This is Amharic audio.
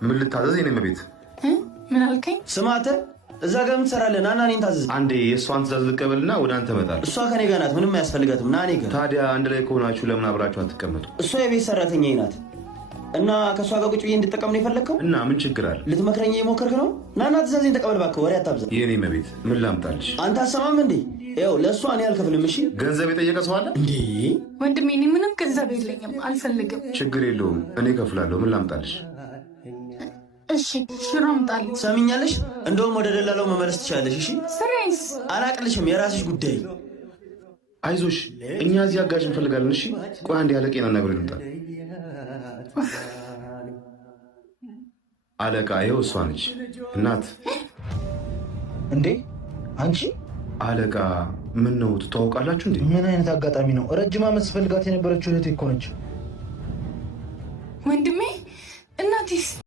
ምን ልታዘዝ? የኔ መቤት ምን አልከኝ? ስማተ እዛ ጋር ምን ትሰራለህ? ናና እኔን ታዘዝ። አንዴ የእሷን ትእዛዝ ልቀበልና ወደ አንተ እመጣለሁ። እሷ ከኔ ጋር ናት፣ ምንም አያስፈልጋትም። ና እኔ ጋር። ታዲያ አንድ ላይ ከሆናችሁ ለምን አብራችሁ አትቀመጡ? እሷ የቤት ሰራተኛዬ ናት እና ከእሷ ጋር ቁጭ ብዬ እንድጠቀም ነው የፈለግከው? እና ምን ችግር አለ? ልትመክረኝ የሞከርክ ነው? ናና ትእዛዜን ተቀበል እባክህ፣ ወሬ አታብዛ። የኔ መቤት ምን ላምጣልሽ? አንተ አሰማም እንዴ? ይኸው ለእሷ እኔ አልከፍልም። እሺ ገንዘብ የጠየቀ ሰው አለ እንዴ? ወንድሜ እኔ ምንም ገንዘብ የለኝም፣ አልፈልግም። ችግር የለውም እኔ እከፍላለሁ። ምን ላምጣልሽ? እሺ ሽሮ አምጣልኝ። ሰሚኛለሽ? እንደውም ወደ ደላላው መመለስ ትችላለሽ። እሺ ስሬስ አላቅልሽም፣ የራስሽ ጉዳይ። አይዞሽ እኛ እዚህ አጋዥ እንፈልጋለን። እሺ ቆይ አንዴ አለቄና ነገር ልምጣ። አለቃ ይኸው እሷ ነች። እናት እንዴ አንቺ አለቃ ምን ነው ትተዋውቃላችሁ እንዴ? ምን አይነት አጋጣሚ ነው? ረጅም ዓመት ስፈልጋት የነበረችው እህቴ እኮ ነች።